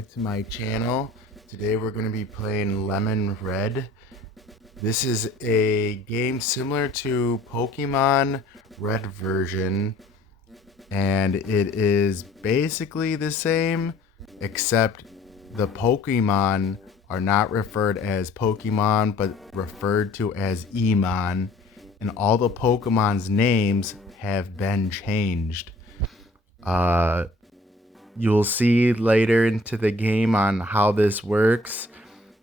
back to my channel. Today we're going to be playing Lemon Red. This is a game similar to Pokemon Red version, and it is basically the same, except the Pokemon are not referred as Pokemon but referred to as E-mon, and all the Pokemon's names have been changed. You'll see later into the game on how this works.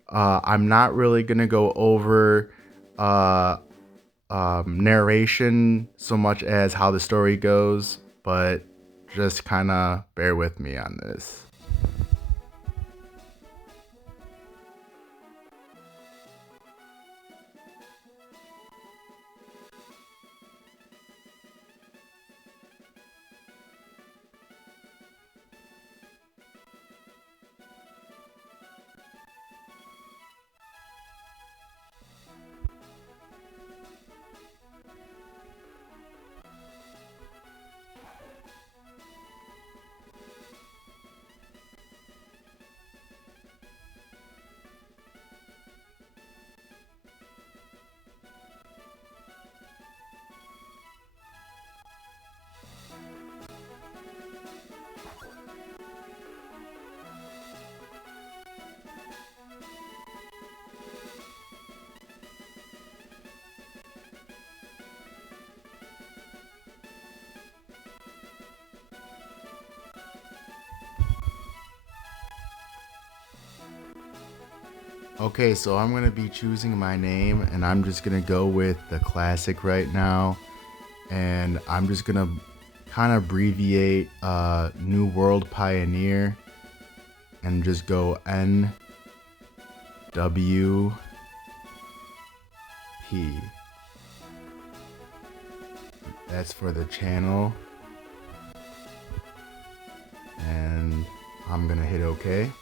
I'm not really going to go over narration so much as how the story goes, but just kind of bear with me on this. Okay, so I'm going to be choosing my name, and I'm just going to go with the classic right now. And I'm just going to kind of abbreviate New World Pioneer and just go NWP. That's for the channel. And I'm going to hit OK.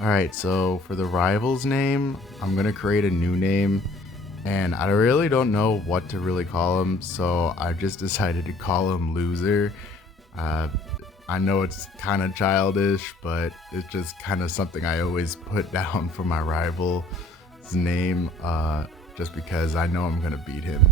Alright, so for the rival's name, I'm gonna create a new name, and I really don't know what to really call him, so I just decided to call him Loser. I know it's kind of childish, but it's just kind of something I always put down for my rival's name, just because I know I'm gonna beat him.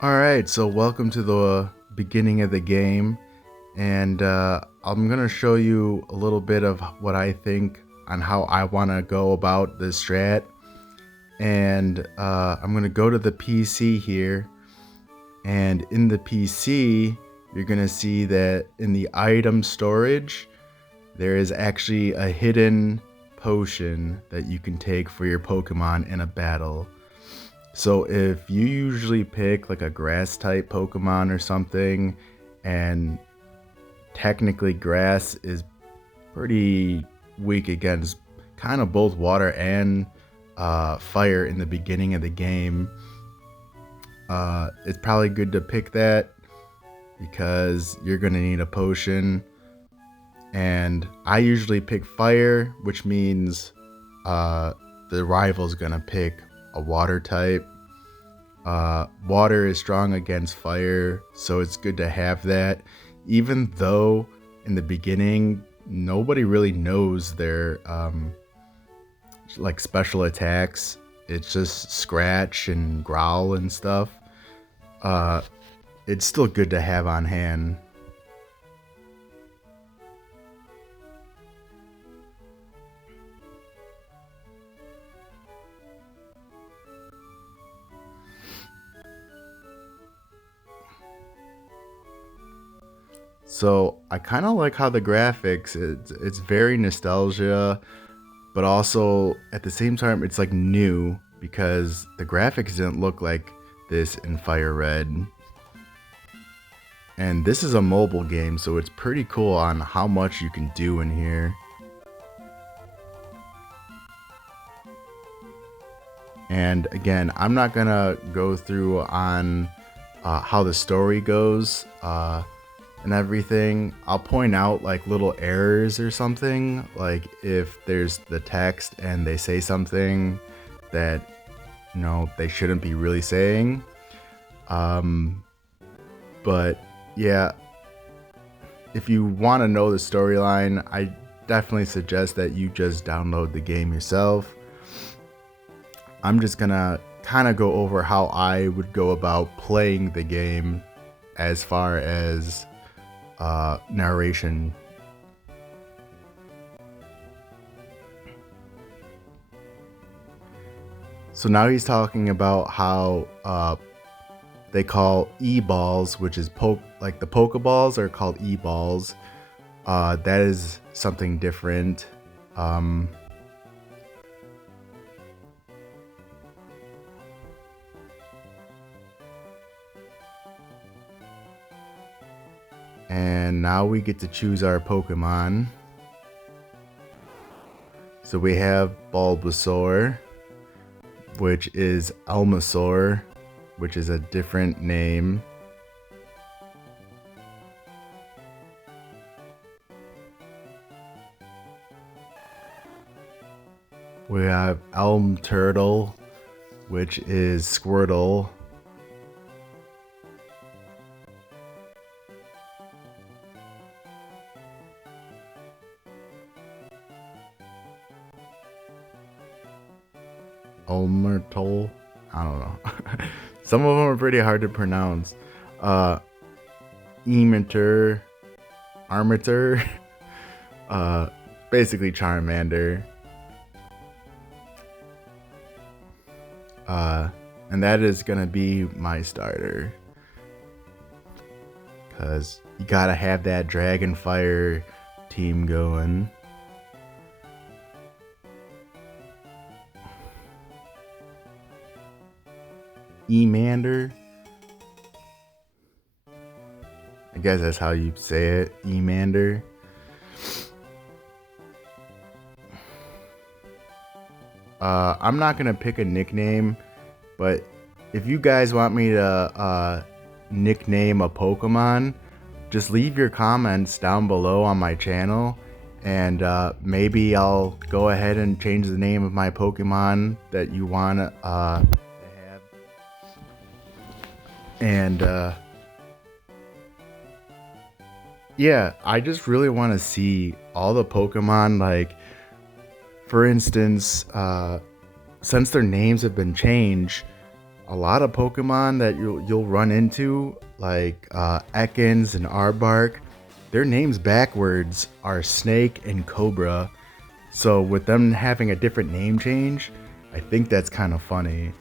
Alright, so welcome to the beginning of the game, and I'm going to show you a little bit of what I think on how I want to go about this strat. And I'm going to go to the PC here, And in the PC, you're going to see that in the item storage, there is actually a hidden potion that you can take for your Pokemon in a battle. So if you usually pick like a grass type Pokemon or something, and technically grass is pretty weak against kind of both water and fire in the beginning of the game, it's probably good to pick that because you're gonna need a potion. And I usually pick fire, which means the rival's gonna pick a water type. Water is strong against fire, so it's good to have that. Even though in the beginning, nobody really knows their like special attacks. It's just scratch and growl and stuff. It's still good to have on hand. So I kind of like how the graphics, it's very nostalgia, but also at the same time it's like new because the graphics didn't look like this in Fire Red. And this is a mobile game, so it's pretty cool on how much you can do in here. And again, I'm not gonna go through on how the story goes and everything. I'll point out like little errors or something, like if there's the text and they say something that they shouldn't be really saying. But yeah, if you want to know the storyline, I definitely suggest that you just download the game yourself. I'm just gonna kind of go over how I would go about playing the game as far as narration. So now he's talking about how they call E-balls, which is like the Pokeballs are called E-balls. That is something different. And now we get to choose our Pokemon. So we have Bulbasaur, which is Elmasaur, which is a different name. We have Elm Turtle, which is Squirtle. Olmertol. I don't know. Some of them are pretty hard to pronounce. Emeter, Armator, basically Charmander. And that is gonna be my starter. Cause you gotta have that Dragon Fire team going. Emander. I guess that's how you say it, Emander. I'm not gonna pick a nickname, but if you guys want me to nickname a Pokemon, just leave your comments down below on my channel, and maybe I'll go ahead and change the name of my Pokemon that you want to have. And yeah, I just really want to see all the Pokemon, like, for instance, since their names have been changed, a lot of Pokemon that you'll run into, like Ekans and Aardvark, their names backwards are Snake and Cobra. So with them having a different name change, I think that's kind of funny.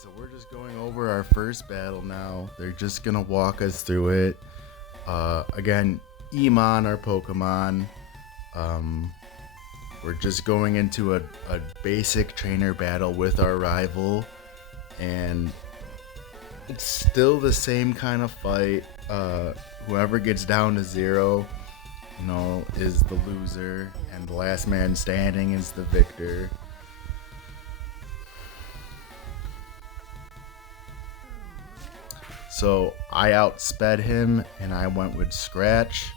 So we're just going over our first battle now. They're just gonna walk us through it. Again, E-mon, our Pokemon. We're just going into a basic trainer battle with our rival, and it's still the same kind of fight. Whoever gets down to 0, is the loser, and the last man standing is the victor. So I outsped him, and I went with Scratch.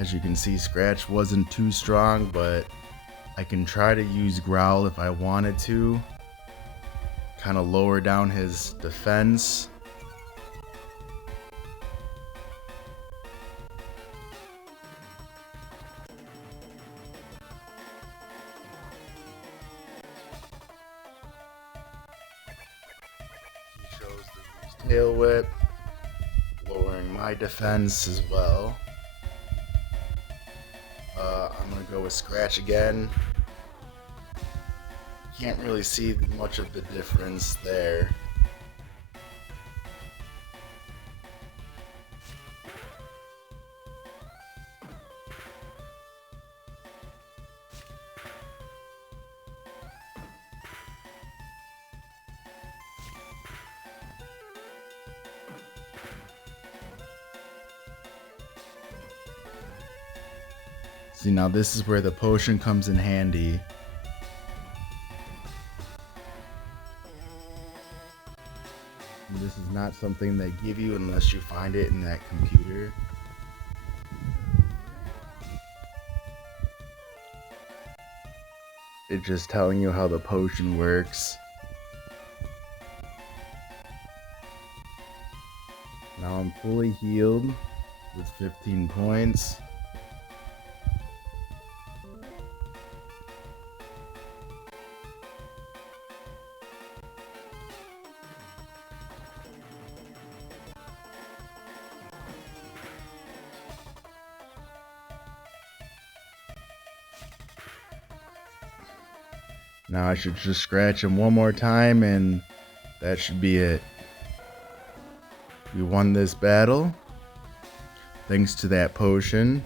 As you can see, Scratch wasn't too strong, but I can try to use Growl if I wanted to. Kind of lower down his defense. He chose to use Tail Whip, lowering my defense as well. I'm going to go with Scratch again. Can't really see much of the difference there. See, now this is where the potion comes in handy. This is not something they give you unless you find it in that computer. It's just telling you how the potion works. Now I'm fully healed with 15 points. Now I should just scratch him one more time, and that should be it. We won this battle thanks to that potion.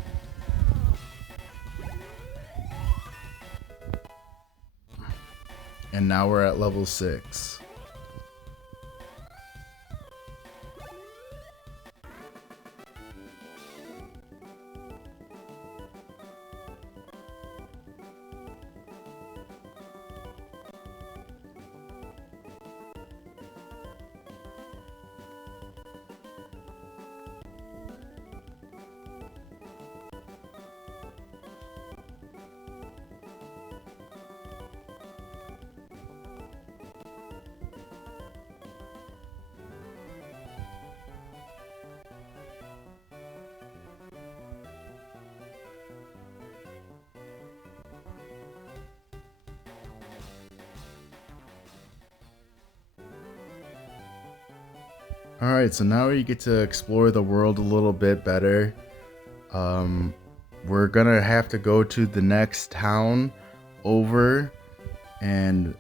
And now we're at level 6. Alright, so now you get to explore the world a little bit better. We're gonna have to go to the next town over, and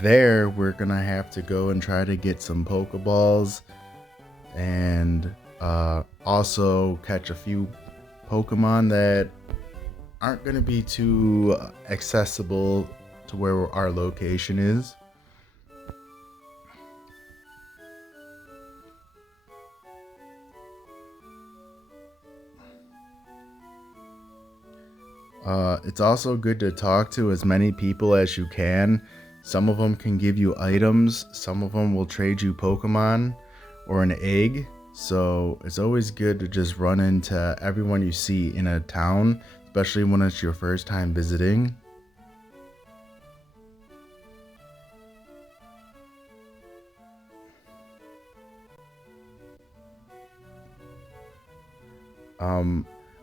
there we're gonna have to go and try to get some Pokeballs, and also catch a few Pokemon that aren't gonna be too accessible to where our location is. It's also good to talk to as many people as you can. Some of them can give you items, some of them will trade you Pokemon or an egg. So it's always good to just run into everyone you see in a town, especially when it's your first time visiting.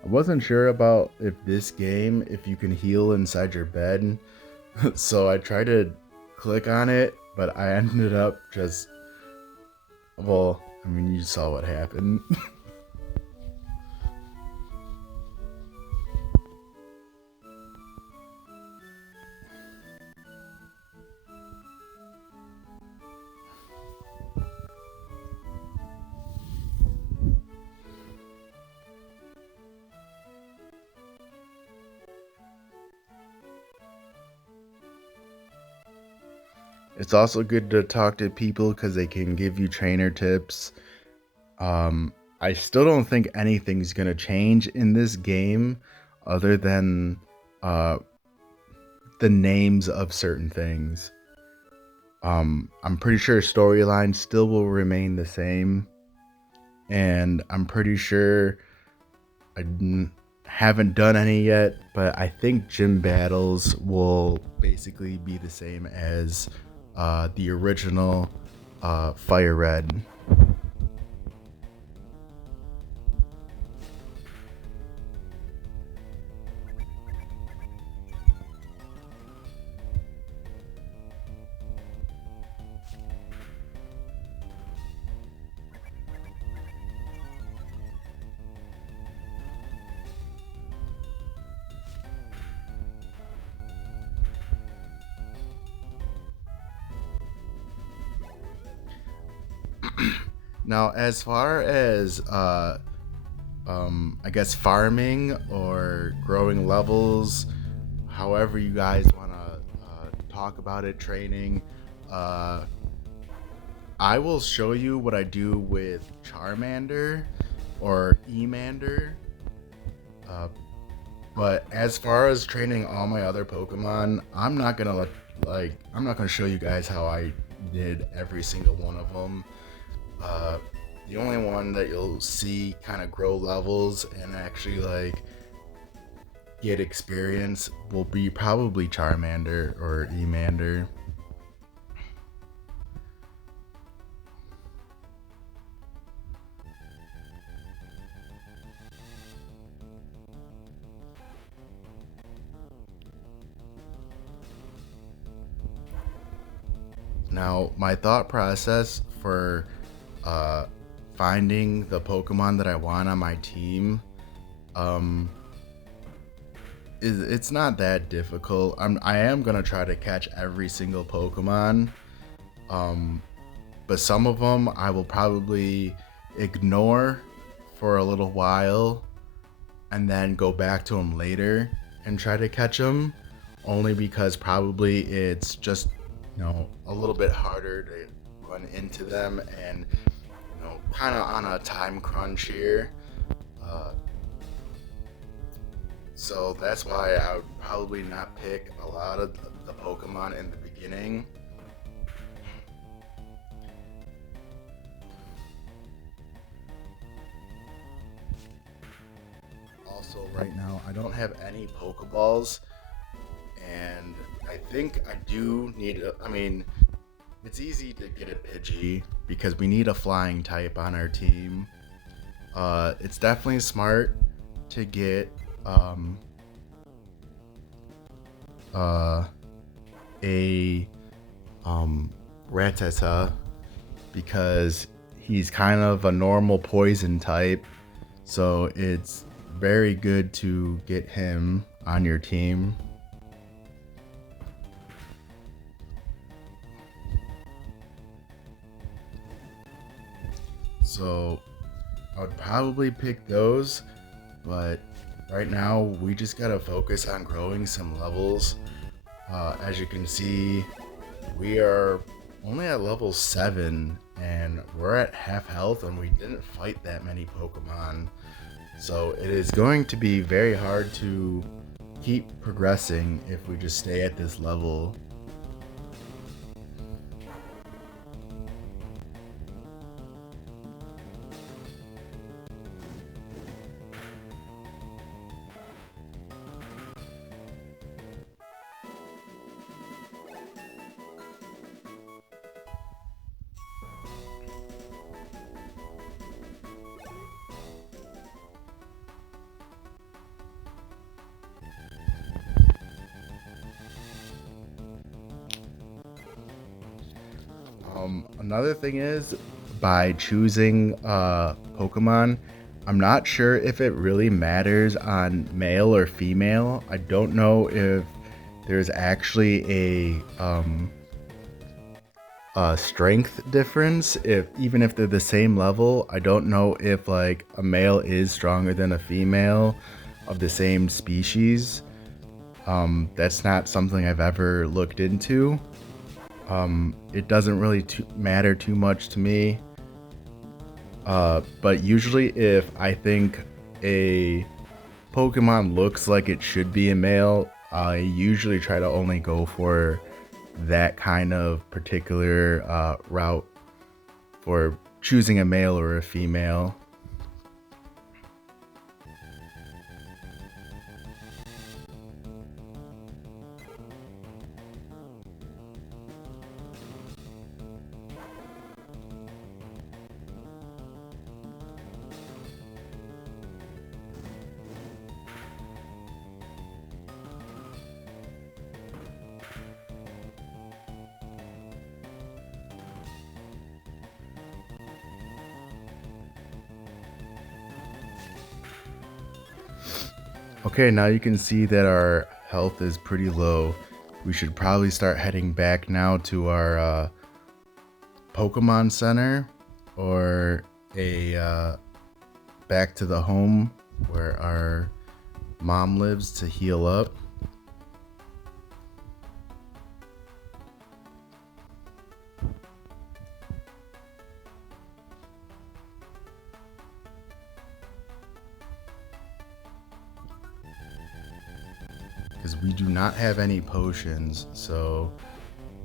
I wasn't sure about if this game, if you can heal inside your bed. So I tried to click on it, but I ended up just, well, I mean, you saw what happened. It's also good to talk to people because they can give you trainer tips. I still don't think anything's gonna change in this game other than uh, the names of certain things. I'm pretty sure storyline still will remain the same, and I'm pretty sure haven't done any yet, but I think gym battles will basically be the same as the original Fire Red. Now, as far as I guess farming or growing levels, however you guys want to talk about it, training, uh, I will show you what I do with Charmander or Emander. Uh, but as far as training all my other Pokemon, I'm not gonna show you guys how I did every single one of them. Uh, the only one that you'll see kind of grow levels and actually like get experience will be probably Charmander or Emander. Now, my thought process for uh, finding the Pokemon that I want on my team um, it's not that difficult. I am gonna try to catch every single Pokemon, um, but some of them I will probably ignore for a little while and then go back to them later and try to catch them. Only because probably it's just a little bit harder to run into them and kind of on a time crunch here. Uh, So that's why I would probably not pick a lot of the Pokemon in the beginning. Also, right now, I don't have any Pokeballs, and I think I do need I mean, it's easy to get a Pidgey because we need a flying type on our team. It's definitely smart to get uh, a Rattata because he's kind of a normal poison type, so it's very good to get him on your team. So I would probably pick those, but right now we just gotta focus on growing some levels. As you can see, we are only at level 7 and we're at half health and we didn't fight that many Pokemon. So it is going to be very hard to keep progressing if we just stay at this level. Another thing is by choosing Pokemon, I'm not sure if it really matters on male or female. I don't know if there's actually a strength difference. If even if they're the same level, I don't know if like a male is stronger than a female of the same species. That's not something I've ever looked into. It doesn't really matter too much to me. But usually if I think a Pokemon looks like it should be a male, I usually try to only go for that kind of particular route for choosing a male or a female. Okay, now you can see that our health is pretty low. We should probably start heading back now to our Pokemon Center, or back to the home where our mom lives to heal up. Because we do not have any potions, so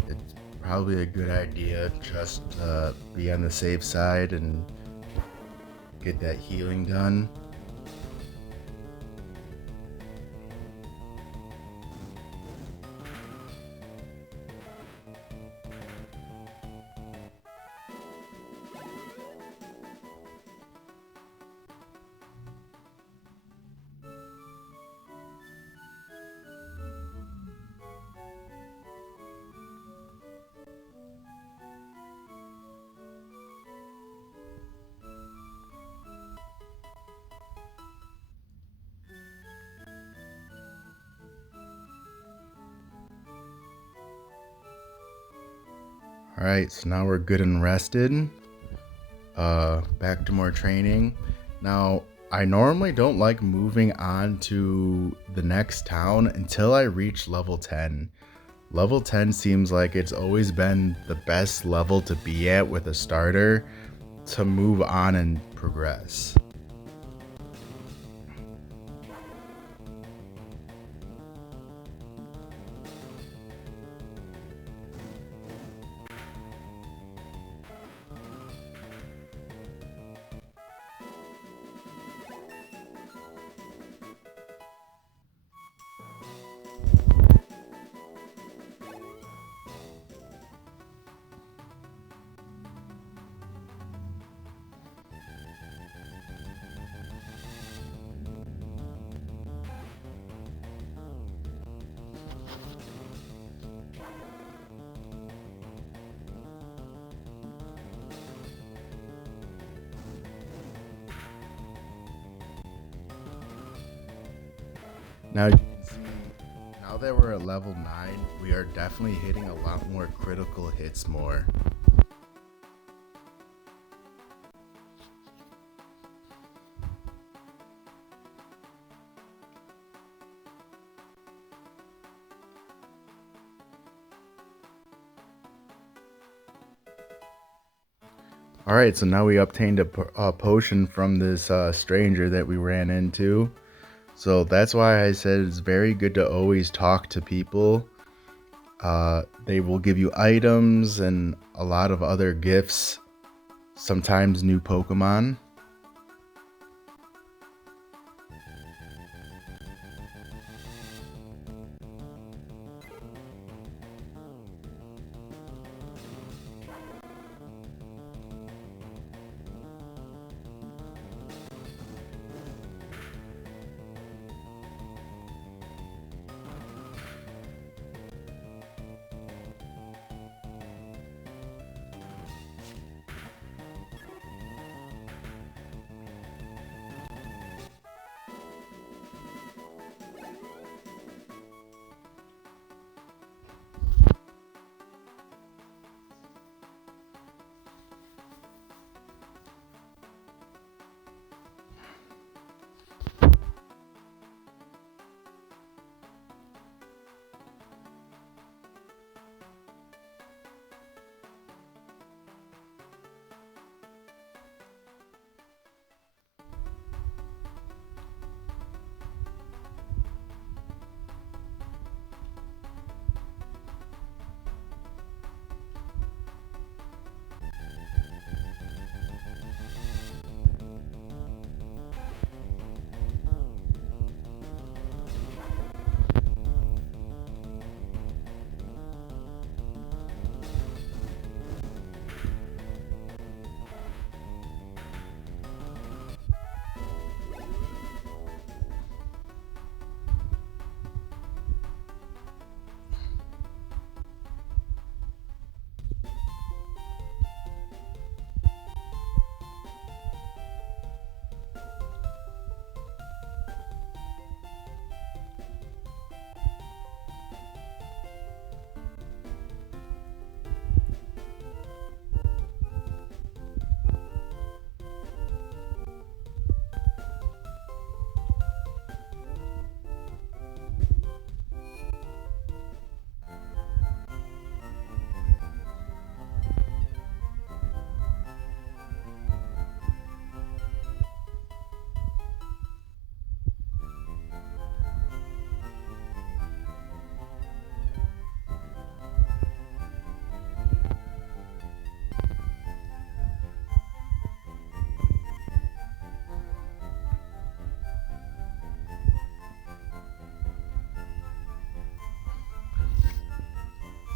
it's probably a good idea just to be on the safe side and get that healing done. Alright, so now we're good and rested. Back to more training. Now, I normally don't like moving on to the next town until I reach level 10. Level 10 seems like it's always been the best level to be at with a starter to move on and progress. Now you can see, now that we're at level 9, we are definitely hitting a lot more critical hits more. Alright, so now we obtained a potion from this stranger that we ran into. So that's why I said it's very good to always talk to people. They will give you items and a lot of other gifts, sometimes new Pokemon.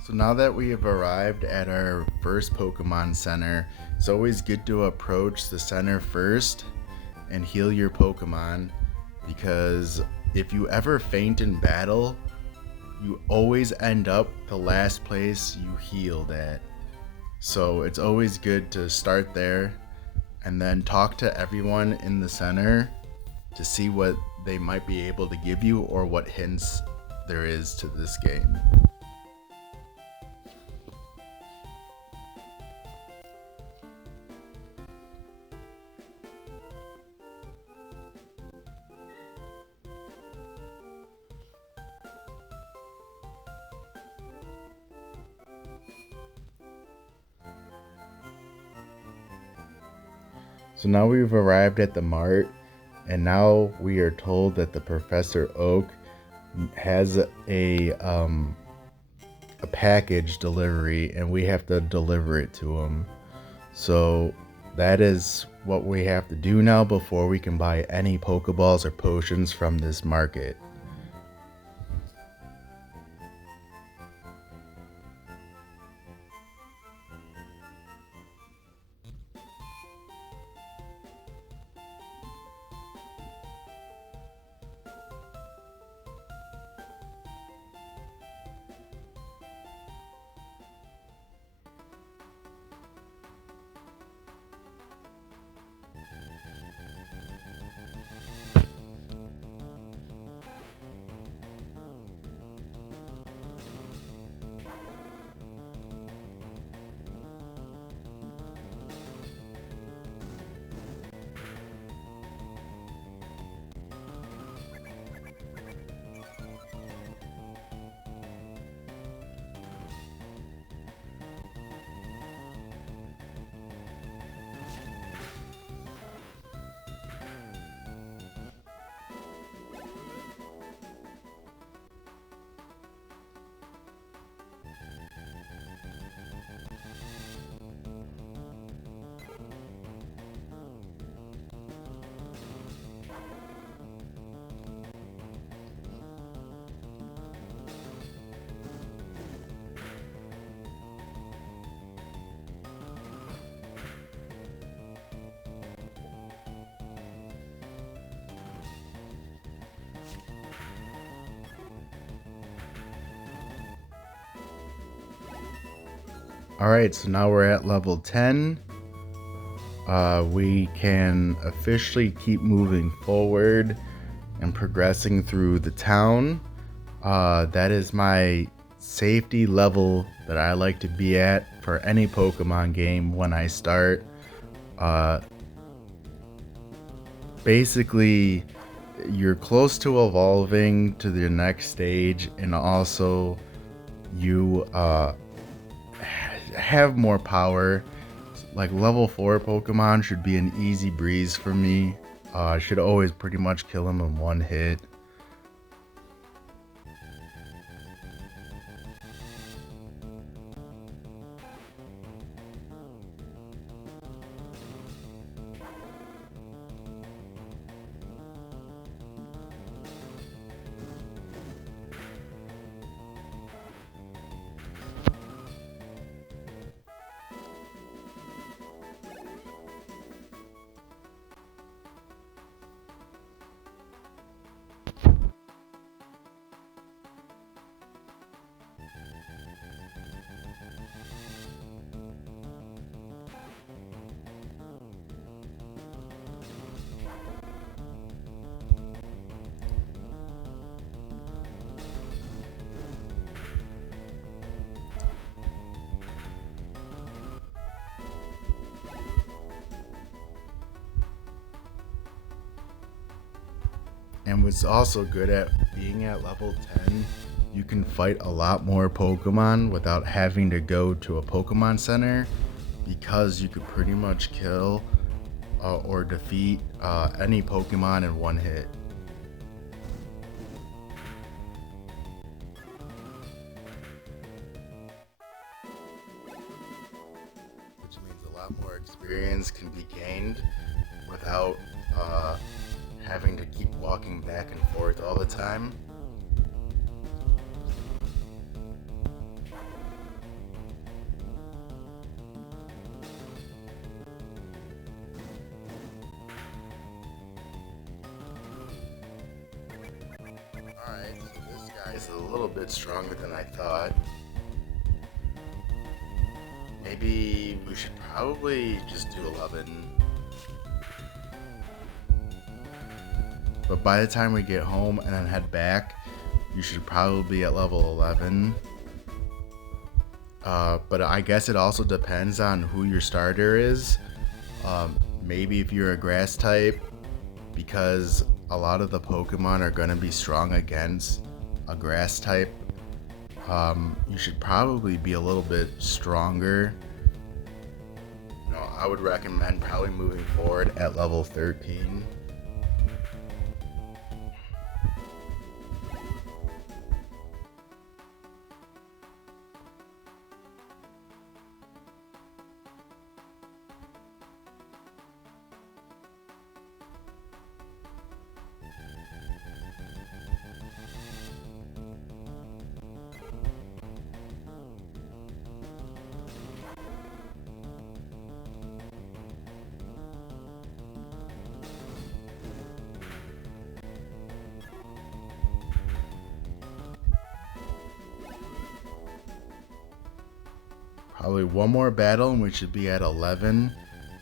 So now that we have arrived at our first Pokemon Center, it's always good to approach the center first and heal your Pokemon, because if you ever faint in battle, you always end up the last place you healed at. So it's always good to start there and then talk to everyone in the center to see what they might be able to give you or what hints there is to this game. So now we've arrived at the mart, and now we are told that the Professor Oak has a package delivery, and we have to deliver it to him. So that is what we have to do now before we can buy any Pokeballs or potions from this market. Alright, so now we're at level 10. We can officially keep moving forward and progressing through the town. That is my safety level that I like to be at for any Pokemon game when I start. Basically, you're close to evolving to the next stage, and also you have more power. Like level 4 Pokemon should be an easy breeze for me. I should always pretty much kill them in one hit. And what's also good at being at level 10, you can fight a lot more Pokemon without having to go to a Pokemon Center, because you could pretty much kill or defeat any Pokemon in one hit. Which means a lot more experience can be gained without having to keep walking back and forth all the time. is a little bit stronger than I thought. Maybe we should probably just do 11. But by the time we get home and then head back, you should probably be at level 11. But I guess it also depends on who your starter is. Maybe if you're a grass type, because a lot of the Pokemon are going to be strong against a grass type, you should probably be a little bit stronger. I would recommend probably moving forward at level 13. Probably one more battle and we should be at 11,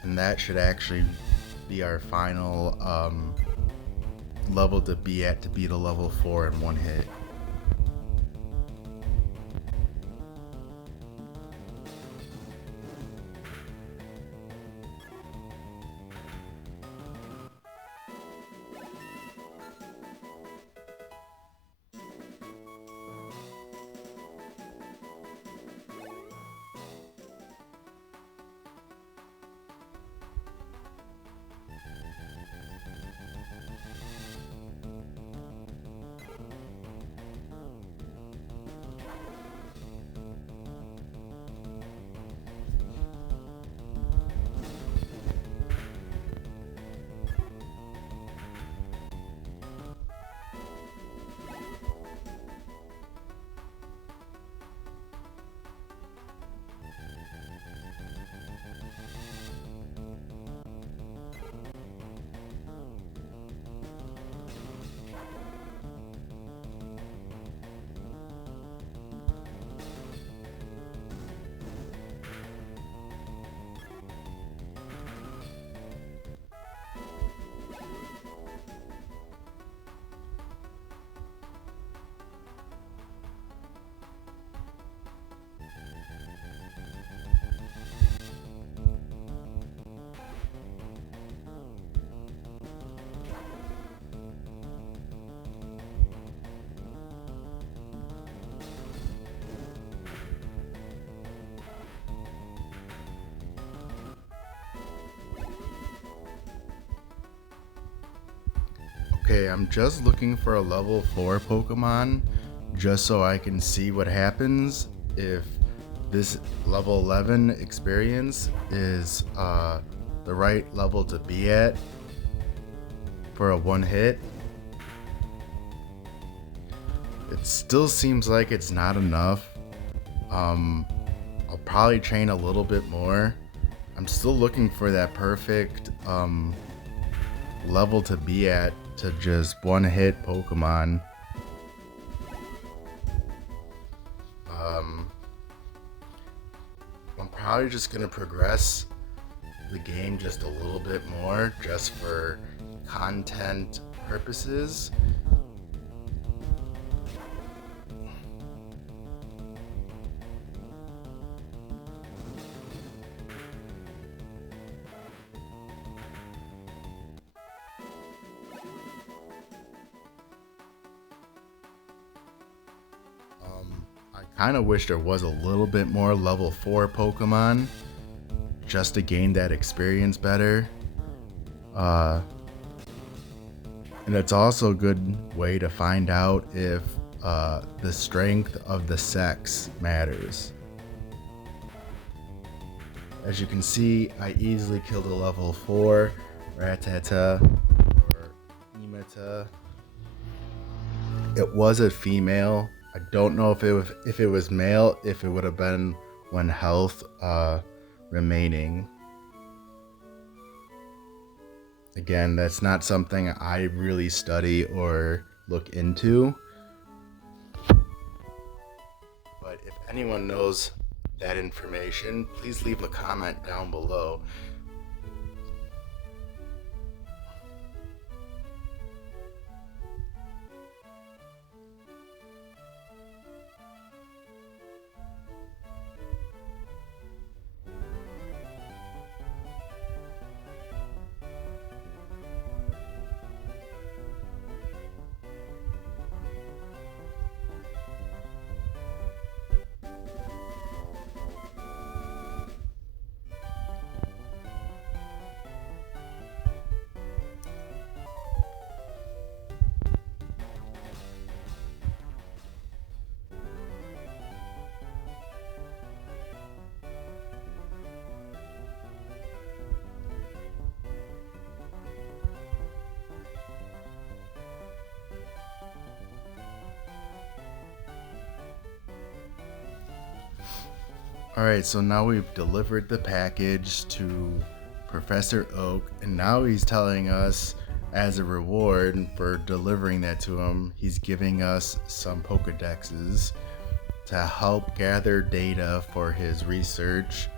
and that should actually be our final level to be at to beat a level 4 in one hit. Okay, I'm just looking for a level 4 Pokemon just so I can see what happens if this level 11 experience is the right level to be at for a one hit. It still seems like it's not enough. I'll probably train a little bit more. I'm still looking for that perfect level to be at to just one hit Pokemon. I'm probably just gonna progress the game just a little bit more just for content purposes. I kind of wish there was a little bit more level 4 Pokemon just to gain that experience better. And it's also a good way to find out if the strength of the sex matters. As you can see, I easily killed a level 4 Rattata or Emeta. It was a female. I don't know if it was male, if it would have been when health remaining. Again, that's not something I really study or look into. anyone knows that information, please leave a comment down below. Alright, so now we've delivered the package to Professor Oak, and now he's telling us, as a reward for delivering that to him, he's giving us some Pokedexes to help gather data for his research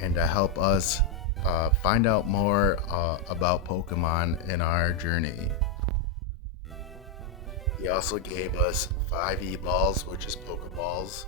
and to help us find out more about Pokemon in our journey. He also gave us 5 E-balls, which is Pokeballs.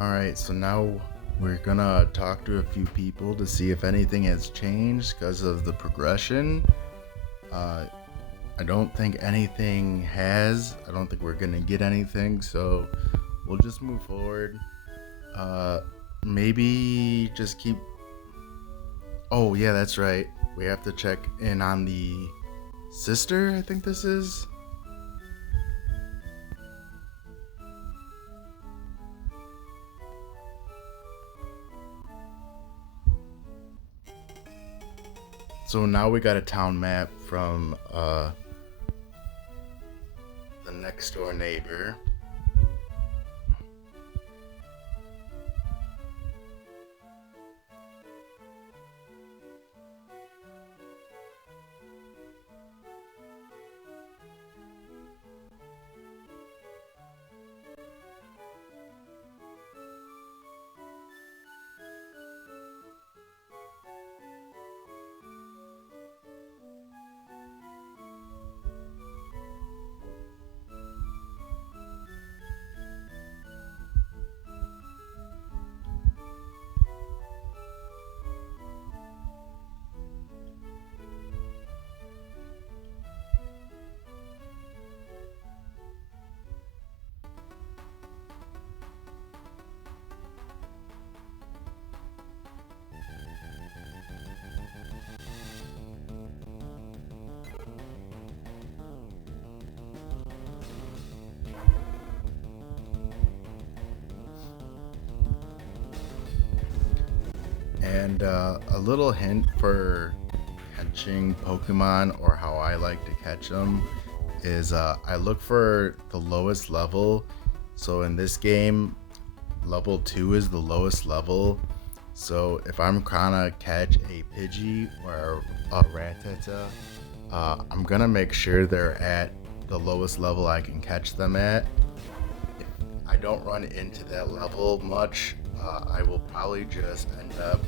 Alright, so now we're gonna talk to a few people to see if anything has changed because of the progression. I don't think anything has. I don't think we're gonna get anything, so we'll just move forward. Maybe just keep... Oh yeah, that's right. We have to check in on the sister, I think this is. So now we got a town map from the next door neighbor. And a little hint for catching Pokemon, or how I like to catch them, is I look for the lowest level. So in this game, level 2 is the lowest level. So if I'm trying to catch a Pidgey or a Rattata, I'm gonna make sure they're at the lowest level I can catch them at. If I don't run into that level much, I will probably just end up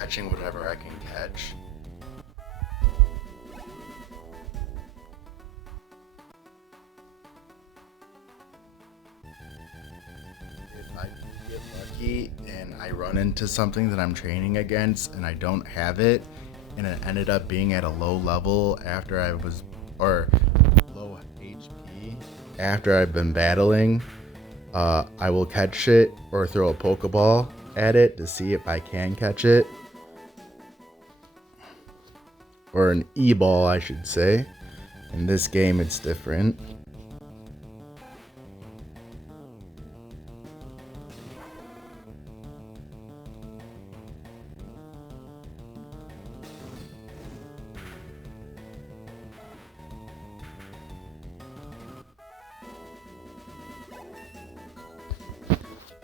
catching whatever I can catch. If I get lucky and I run into something that I'm training against and I don't have it, and it ended up being at a low level after I was, or low HP after I've been battling, I will catch it or throw a Pokeball at it to see if I can catch it. Or an E-ball, I should say. In this game, it's different.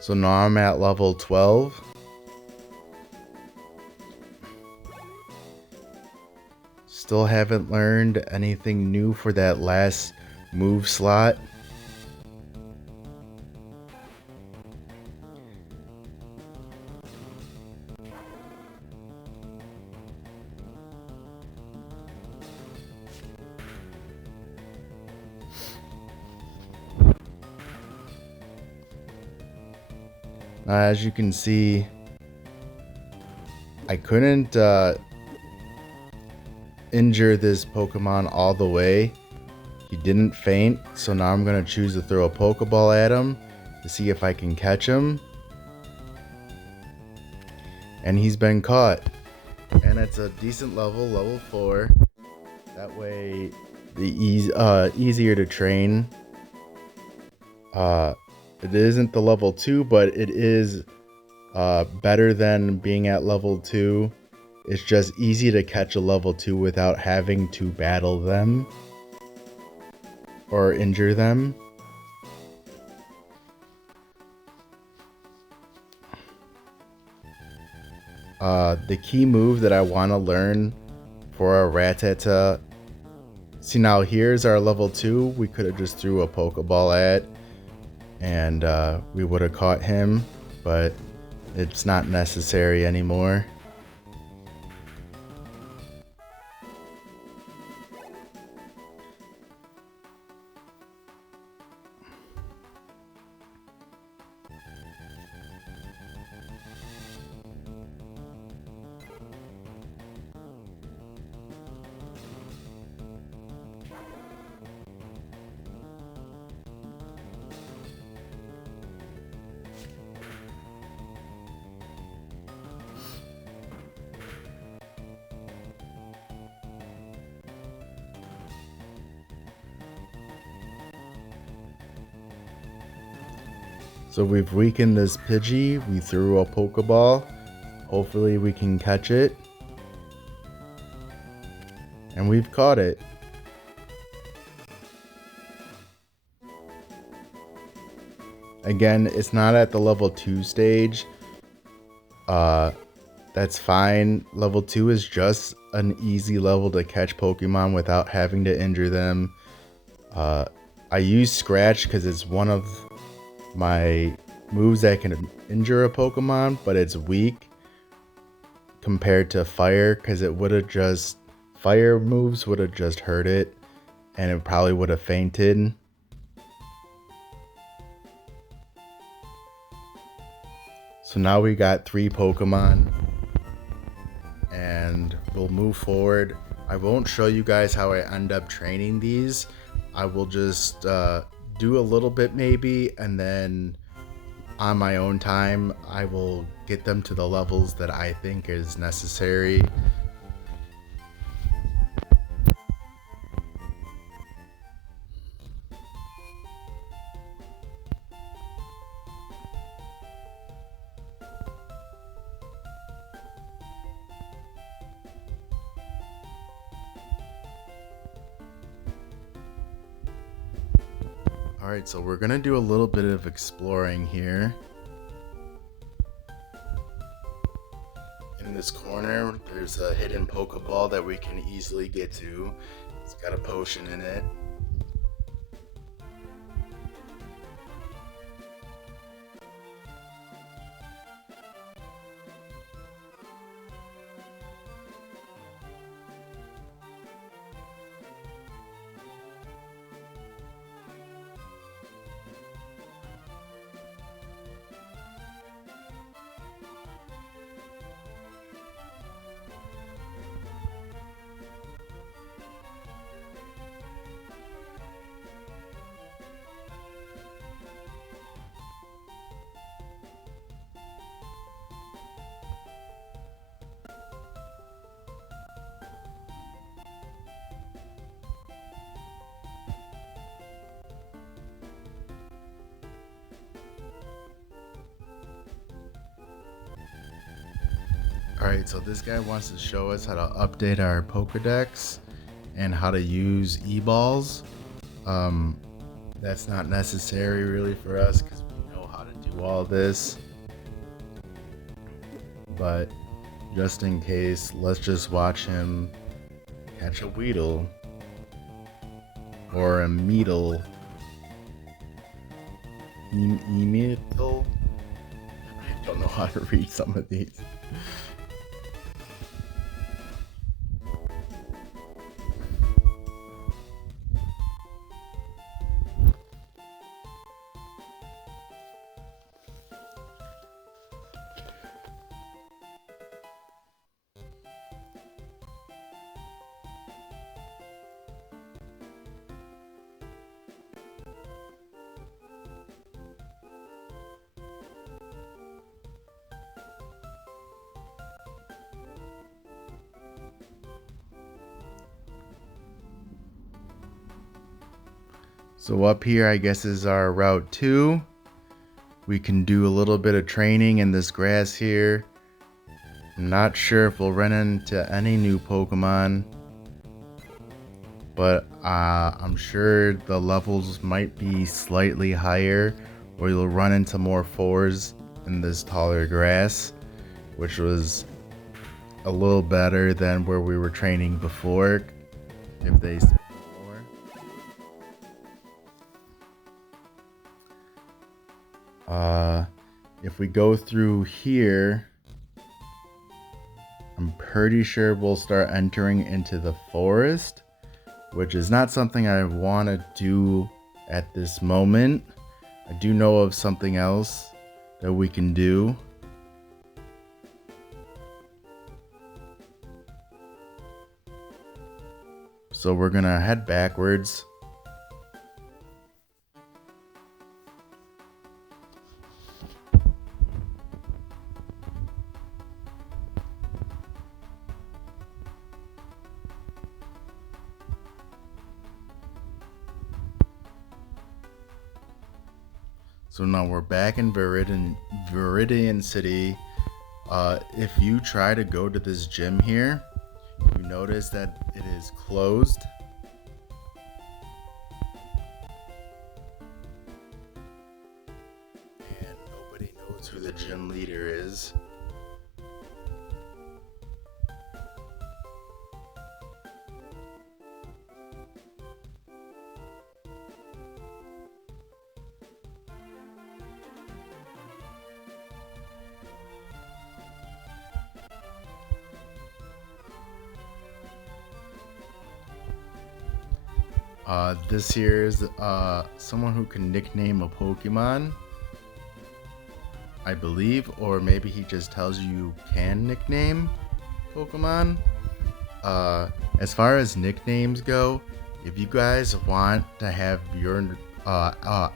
So now I'm at level 12. Still haven't learned anything new for that last move slot. As you can see, I couldn't injure this Pokemon all the way. He didn't faint, so now I'm going to choose to throw a Pokeball at him to see if I can catch him. And he's been caught. And it's a decent level, level 4. That way, easier to train. It isn't the level 2, but it is better than being at level 2. It's just easy to catch a level 2 without having to battle them or injure them. The key move that I want to learn for a Rattata. See, now here's our level 2. We could have just threw a Pokeball at, and we would have caught him, but it's not necessary anymore. So we've weakened this Pidgey. We threw a Pokeball. Hopefully we can catch it. And we've caught it. Again, it's not at the level 2 stage. That's fine. Level 2 is just an easy level to catch Pokemon without having to injure them. I use Scratch because it's one of my moves that can injure a Pokemon, but it's weak compared to Fire because it would have just, Fire moves would have just hurt it and it probably would have fainted. So now we got 3 Pokemon and we'll move forward. I won't show you guys how I end up training these. I will just do a little bit maybe, and then on my own time I will get them to the levels that I think is necessary. Alright, so we're gonna do a little bit of exploring here. In this corner, there's a hidden Pokeball that we can easily get to. It's got a potion in it. Alright, so this guy wants to show us how to update our Pokedex and how to use E-balls. That's not necessary really for us because we know how to do all this. But just in case, let's just watch him catch a Weedle. Or a Meedle. E-Meedle? I don't know how to read some of these. So up here, I guess, is our Route 2. We can do a little bit of training in this grass here. I'm not sure if we'll run into any new Pokemon, but I'm sure the levels might be slightly higher, or you'll run into more fours in this taller grass, which was a little better than where we were training before, if they say more. If we go through here, I'm pretty sure we'll start entering into the forest, which is not something I want to do at this moment. I do know of something else that we can do. So we're gonna head backwards. So now we're back in Viridian City. If you try to go to this gym here, you notice that it is closed. And nobody knows who the gym leader is. This here is someone who can nickname a Pokemon, I believe, or maybe he just tells you can nickname Pokemon. As far as nicknames go, if you guys want to have your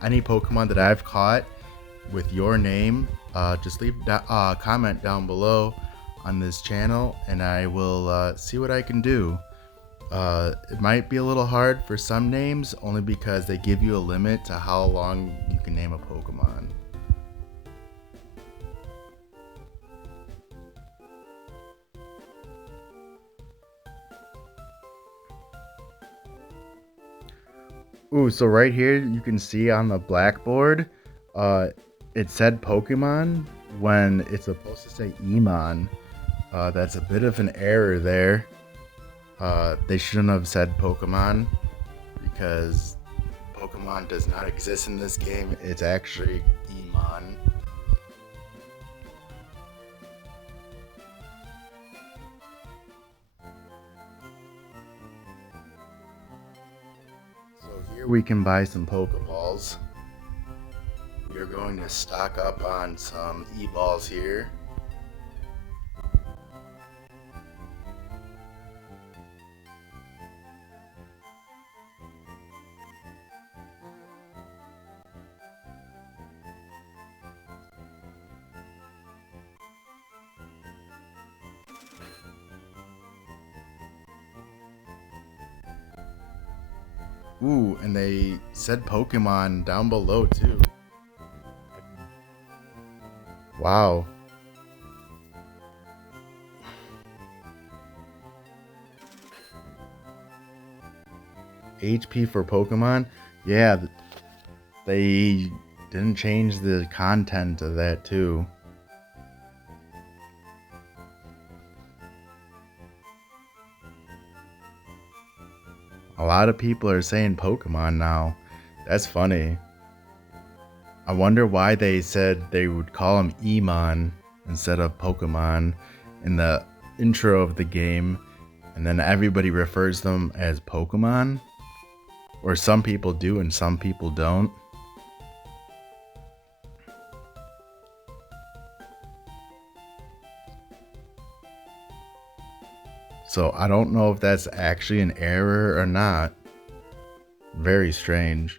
any Pokemon that I've caught with your name, just leave a comment down below on this channel, and I will see what I can do. It might be a little hard for some names, only because they give you a limit to how long you can name a Pokemon. Ooh, so right here you can see on the blackboard, it said Pokemon when it's supposed to say E-mon. That's a bit of an error there. They shouldn't have said Pokemon, because Pokemon does not exist in this game. It's actually E-mon. So here we can buy some Pokeballs. We're going to stock up on some E-balls here. Ooh, and they said Pokemon down below too. Wow. HP for Pokemon. Yeah, they didn't change the content of that too. A lot of people are saying Pokemon now. That's funny. I wonder why they said they would call him E-mon instead of Pokemon in the intro of the game, and then everybody refers them as Pokemon. Or some people do and some people don't. So I don't know if that's actually an error or not. Very strange.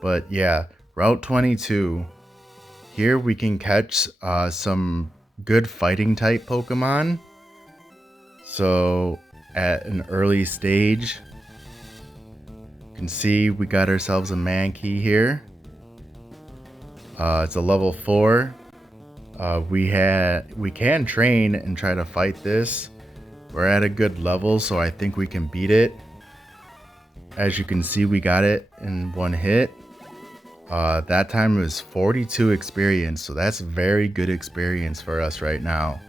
But yeah, Route 22. Here we can catch some good fighting type Pokemon. So at an early stage, you can see we got ourselves a Mankey here. It's a level 4. We can train and try to fight this. We're at a good level, so I think we can beat it. As you can see, we got it in one hit. That time was 42 experience, so that's very good experience for us right now.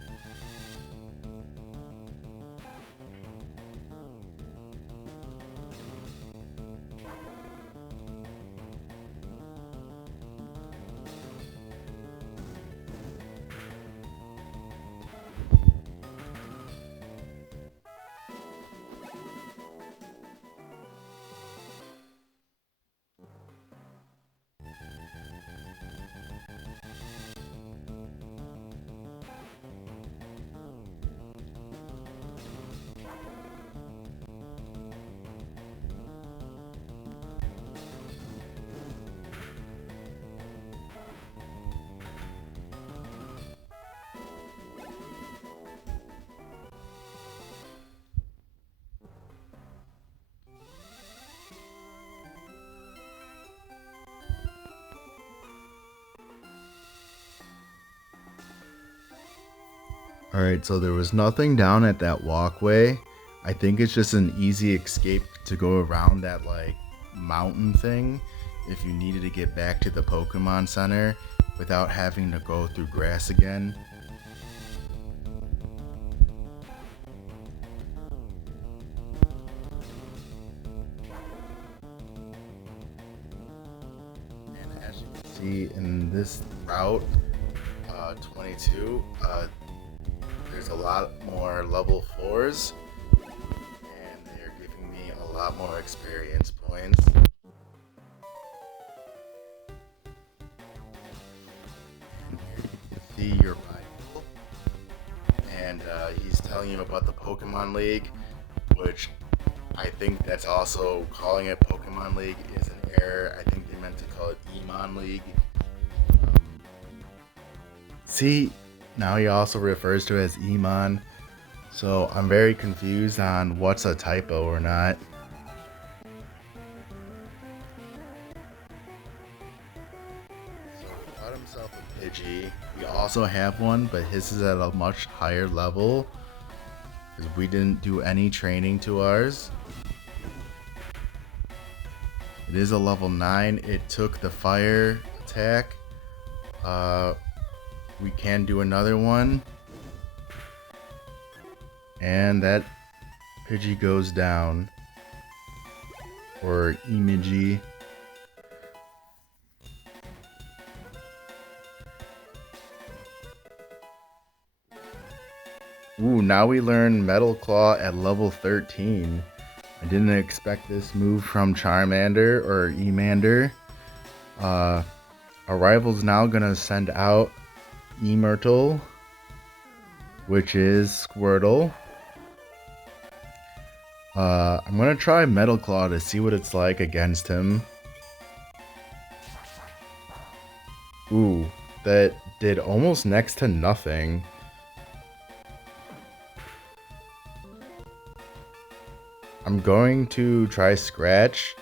Alright, so there was nothing down at that walkway. I think it's just an easy escape to go around that like mountain thing if you needed to get back to the Pokemon Center without having to go through grass again. And as you can see in this route, 22, there's a lot more level 4s, and they're giving me a lot more experience points. See your rival, and he's telling you about the Pokemon League, which I think that's also calling it Pokemon League is an error. I think they meant to call it E-mon League. See, now he also refers to it as E-mon, so I'm very confused on what's a typo or not. So he caught himself a Pidgey. We also have one, but his is at a much higher level because we didn't do any training to ours. It is a level 9. It took the fire attack. We can do another one. And that Pidgey goes down. Or Emigi. Ooh, now we learn Metal Claw at level 13. I didn't expect this move from Charmander or Emander. Our rival's now gonna send out Emyrtle, which is Squirtle. I'm gonna try Metal Claw to see what it's like against him. Ooh, that did almost next to nothing. I'm going to try Scratch.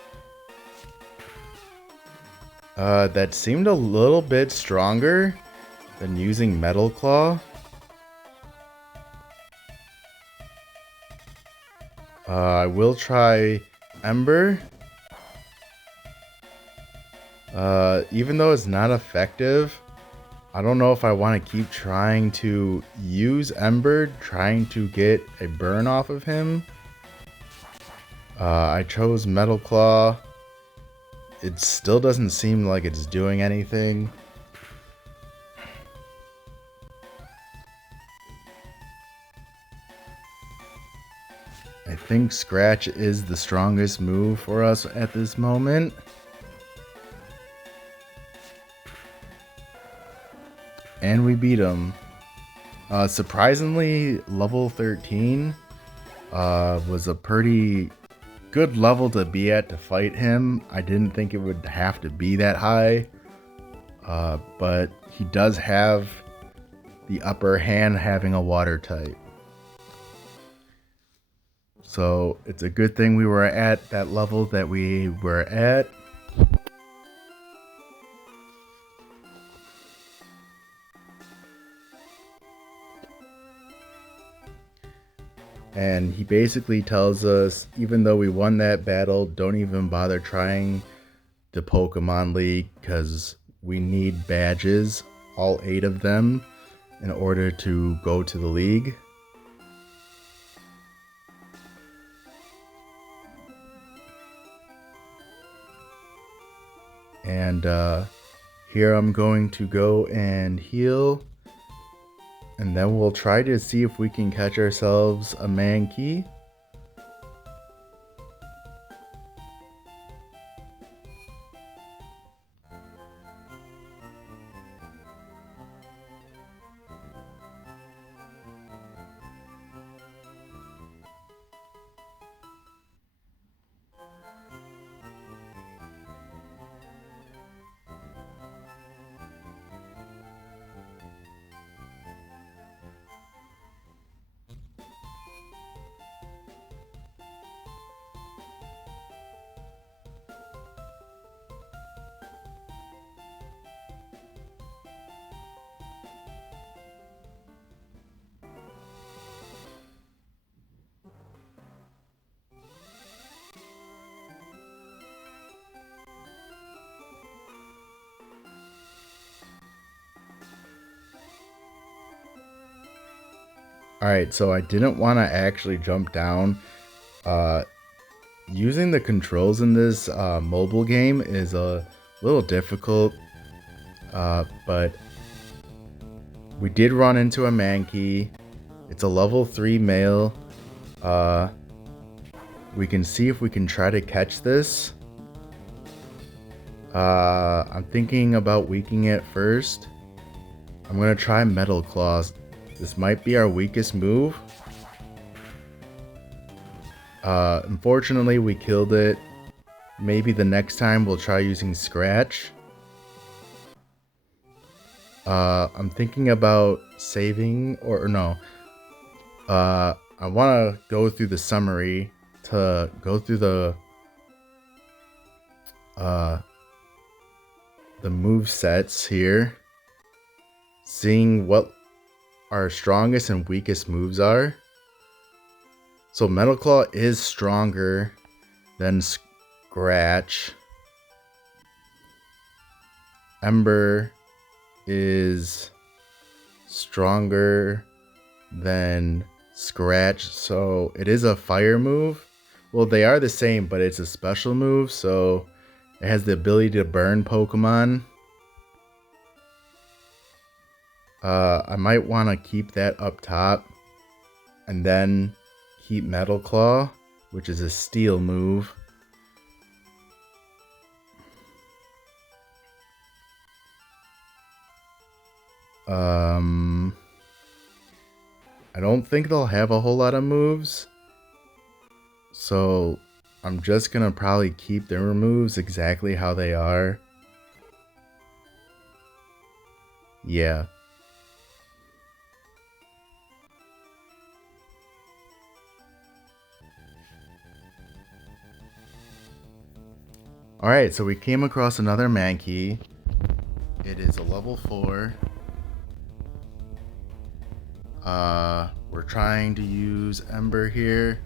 That seemed a little bit stronger than using Metal Claw. I will try Ember. Even though it's not effective, I don't know if I want to keep trying to use Ember, trying to get a burn off of him. I chose Metal Claw. It still doesn't seem like it's doing anything. I think Scratch is the strongest move for us at this moment. And we beat him. Surprisingly, level 13 was a pretty good level to be at to fight him. I didn't think it would have to be that high. But he does have the upper hand having a water type. So it's a good thing we were at that level that we were at. And he basically tells us, even though we won that battle, don't even bother trying the Pokemon League because we need badges, all 8 of them, in order to go to the league. And here I'm going to go and heal. And then we'll try to see if we can catch ourselves a Mankey. Alright, so I didn't want to actually jump down. Using the controls in this mobile game is a little difficult, but we did run into a Mankey. It's a level 3 male. We can see if we can try to catch this. I'm thinking about weakening it first. I'm gonna try Metal Claws. This might be our weakest move. Unfortunately, we killed it. Maybe the next time we'll try using Scratch. I'm thinking about saving, or no. I want to go through the summary to go through the move sets here, seeing what our strongest and weakest moves are. So Metal Claw is stronger than Scratch. Ember is stronger than Scratch, so it is a fire move. Well, they are the same, but it's a special move, so it has the ability to burn Pokemon. I might want to keep that up top and then keep Metal Claw, which is a steel move. I don't think they'll have a whole lot of moves, so I'm just gonna probably keep their moves exactly how they are. Yeah. Alright, so we came across another Mankey. It is a level 4. We're trying to use Ember here.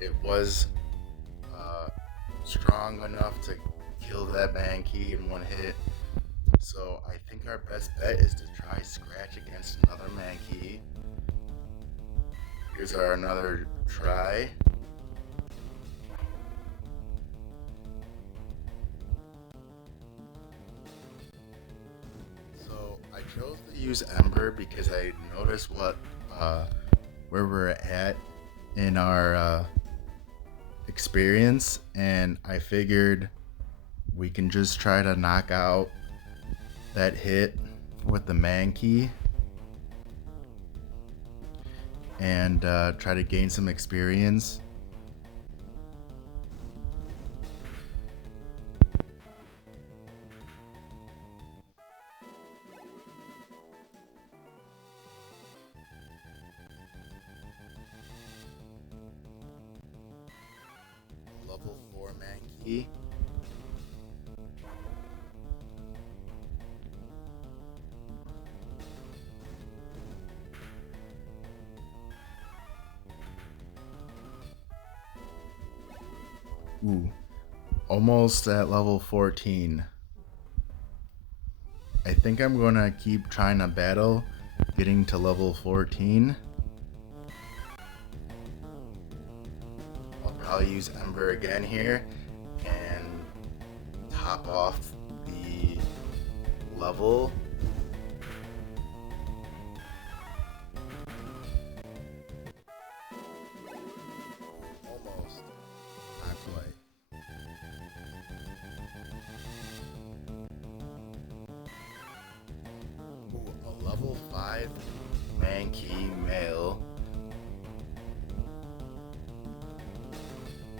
it was strong enough to kill that Mankey in one hit. So I think our best bet is to try Scratch against another Mankey. Here's our another try. So I chose to use Ember because I noticed where we're at in our experience, and I figured we can just try to knock out that hit with the Mankey and try to gain some experience. Level 4 Mankey. Ooh, almost at level 14. I think I'm gonna keep trying to battle getting to level 14. I'll probably use Ember again here and top off the level. Almost. Not quite. Ooh, a level 5 Mankey male.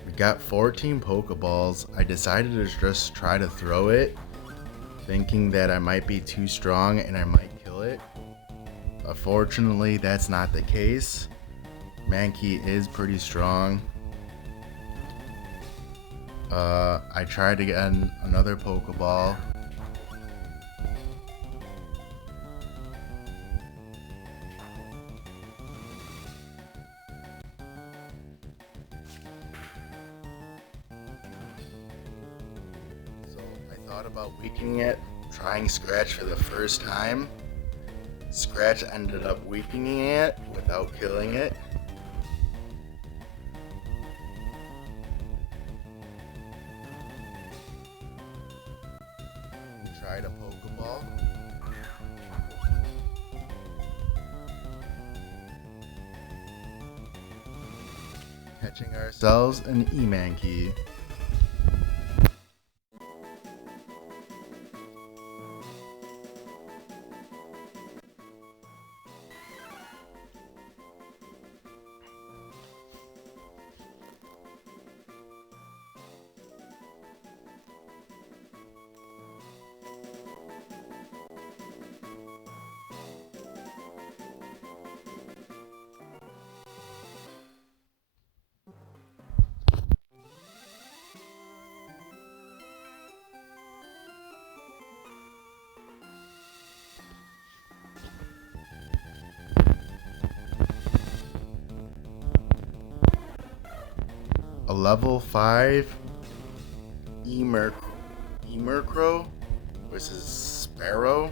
We got 14 Pokeballs. I decided to just try to throw it, thinking that I might be too strong and I might kill it. Unfortunately, that's not the case. Mankey is pretty strong. I tried to get another Pokeball. So I thought about weakening it, trying Scratch for the first time. Scratch ended up weakening it without killing it. Tried a Pokeball. Catching ourselves an E-mon key. A level 5 Emurkrow versus Sparrow.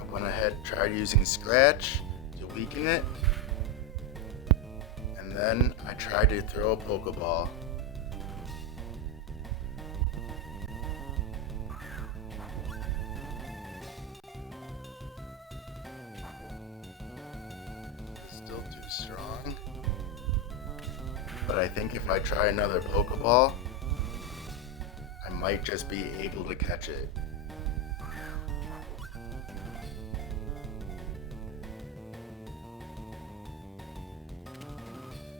I went ahead and tried using Scratch to weaken it, and then I tried to throw a Pokeball. Still too strong. But I think if I try another Pokeball, I might just be able to catch it.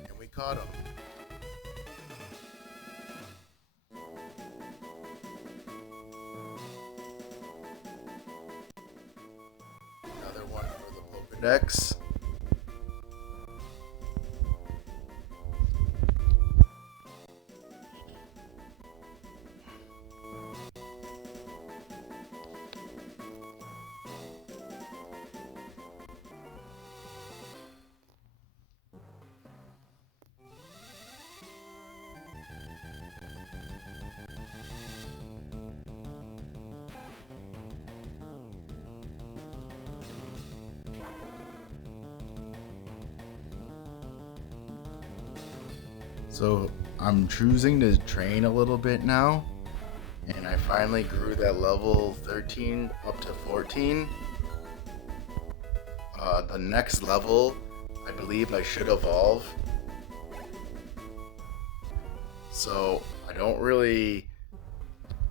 And we caught him. Another one for the Pokedex. So I'm choosing to train a little bit now, and I finally grew that level 13 up to 14. The next level, I believe I should evolve. So I don't really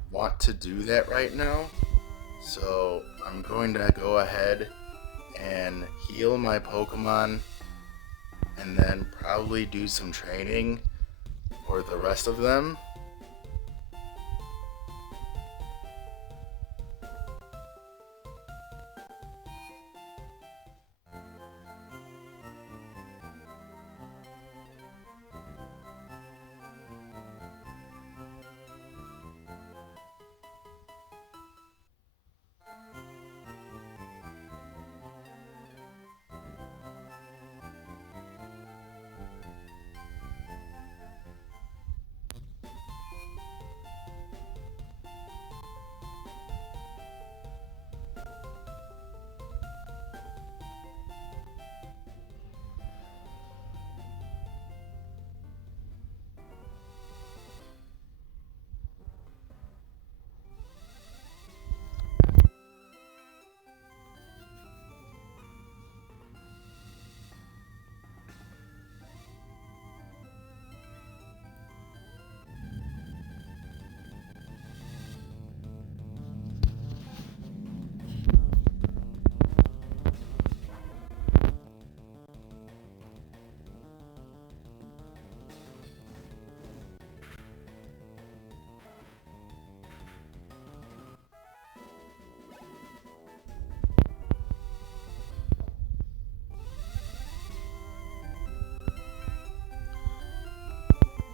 want to do that right now. So I'm going to go ahead and heal my Pokemon and then probably do some training for the rest of them.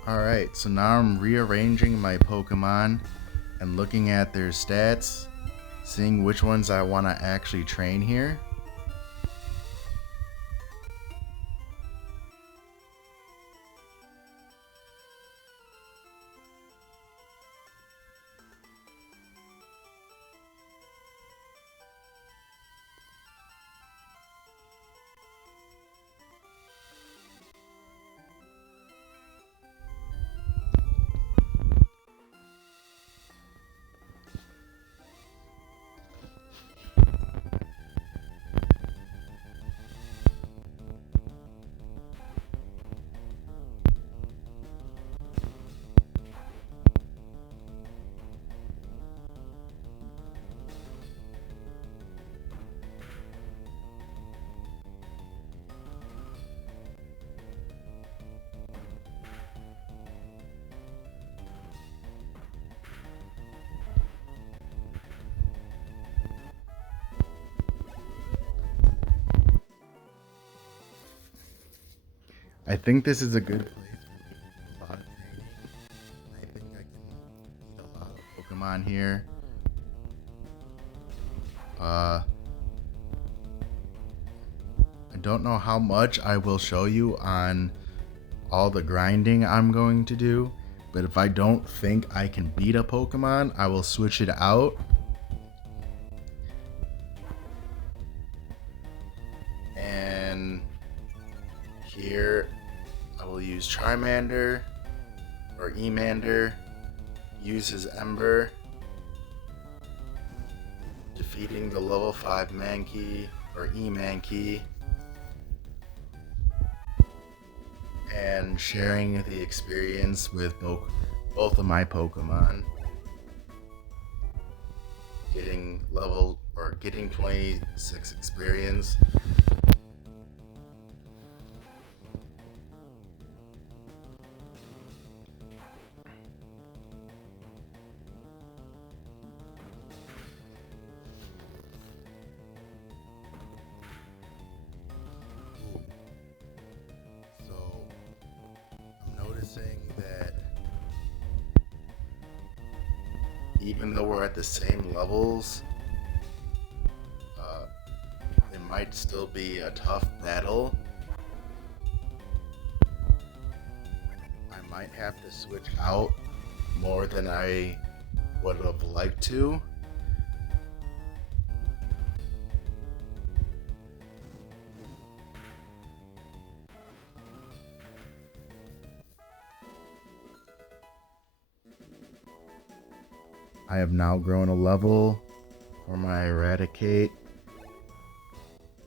Alright, so now I'm rearranging my Pokemon and looking at their stats, seeing which ones I want to actually train here. I think this is a good place for a lot of training. I think I can beat a lot of Pokemon here. I don't know how much I will show you on all the grinding I'm going to do, but if I don't think I can beat a Pokemon, I will switch it out. And here I will use Charmander or E-Mander, use his Ember, defeating the level 5 Mankey or E-Mankey, and sharing the experience with both of my Pokemon. Getting 26 experience. So I'm noticing that even though we're at the same levels, it might still be a tough battle. I might have to switch out more than I would have liked to. I have now grown a level for my Eradicate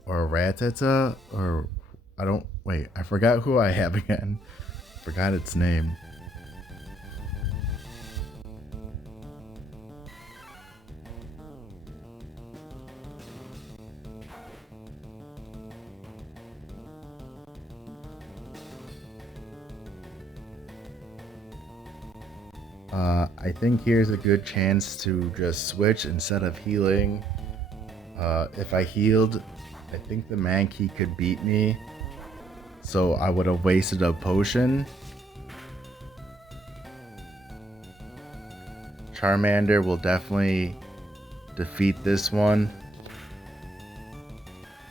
or Rattata, or I don't, wait, I forgot who I have again. Forgot its name. I think here's a good chance to just switch instead of healing. If I healed, I think the Mankey could beat me, so I would have wasted a potion. Charmander will definitely defeat this one,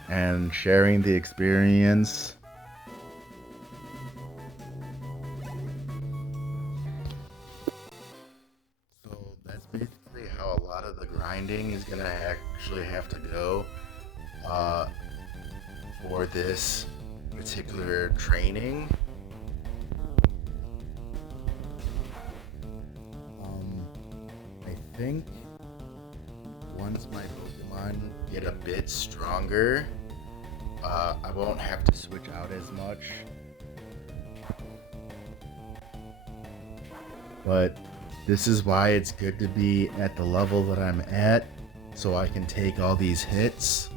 and sharing the experience. So that's basically how a lot of the grinding is gonna actually have to go for this particular training. I think once my Pokemon get a bit stronger, I won't have to switch out as much. But this is why it's good to be at the level that I'm at, so I can take all these hits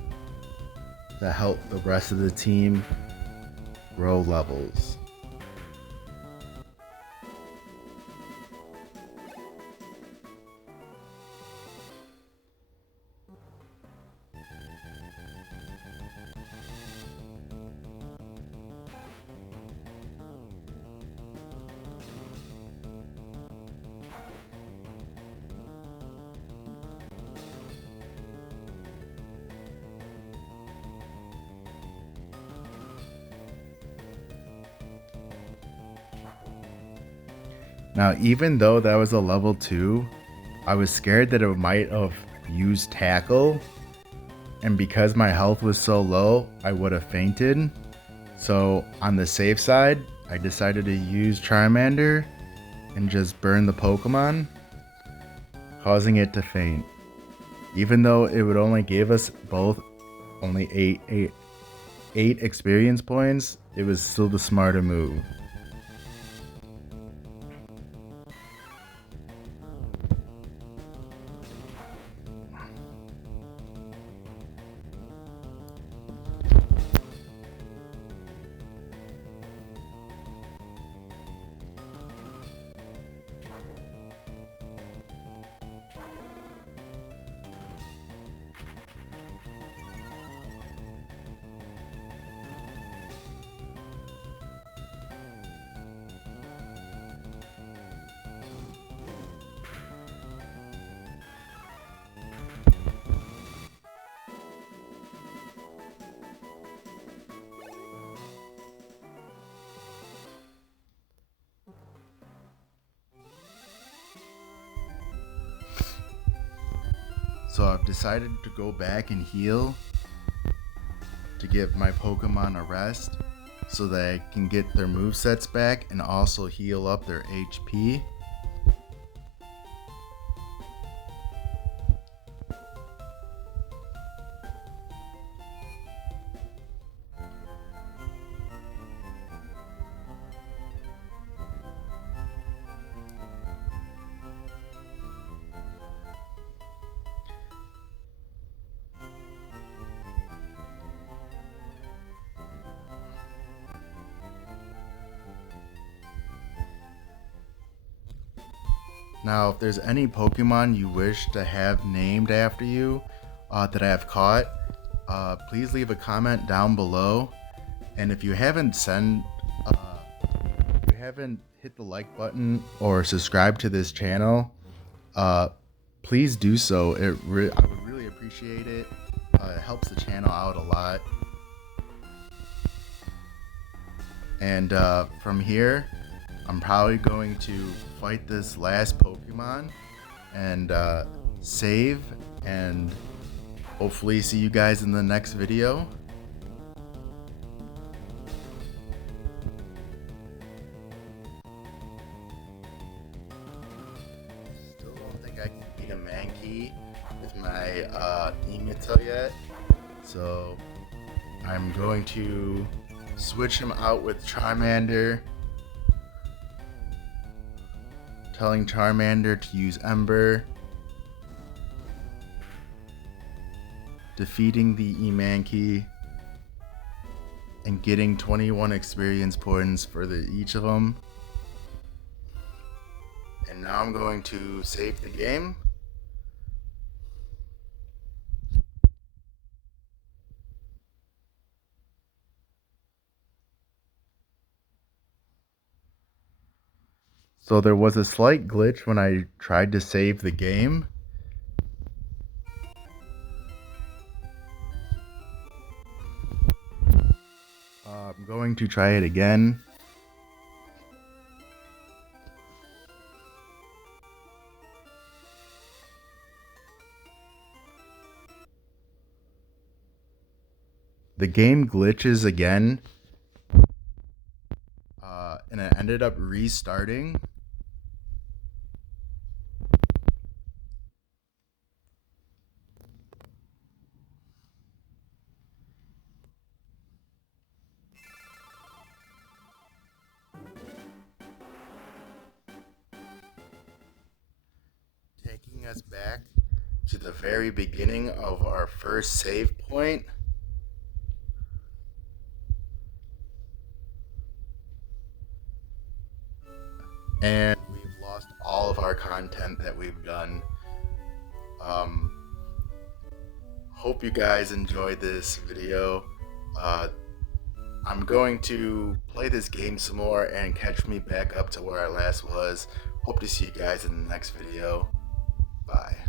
to help the rest of the team grow levels. Now, even though that was a level 2, I was scared that it might have used Tackle, and because my health was so low, I would have fainted. So on the safe side, I decided to use Charmander and just burn the Pokemon, causing it to faint. Even though it would only give us both only 8 experience points, it was still the smarter move. So I've decided to go back and heal to give my Pokemon a rest so that I can get their movesets back and also heal up their HP. Now, if there's any Pokemon you wish to have named after you that I have caught, please leave a comment down below. And if you haven't hit the like button or subscribed to this channel, please do so. I would really appreciate it. It helps the channel out a lot. And from here, I'm probably going to fight this last Pokemon and save, and hopefully see you guys in the next video. Still don't think I can beat him. key with my E-mon yet. So I'm going to switch him out with Charmander, telling Charmander to use Ember, defeating the E-mon key, and getting 21 experience points for each of them. And now I'm going to save the game. So there was a slight glitch when I tried to save the game. I'm going to try it again. The game glitches again, and it ended up restarting. Taking us back to the very beginning of our first save point. And we've lost all of our content that we've done. Hope you guys enjoyed this video. I'm going to play this game some more and catch me back up to where I last was. Hope to see you guys in the next video. Bye.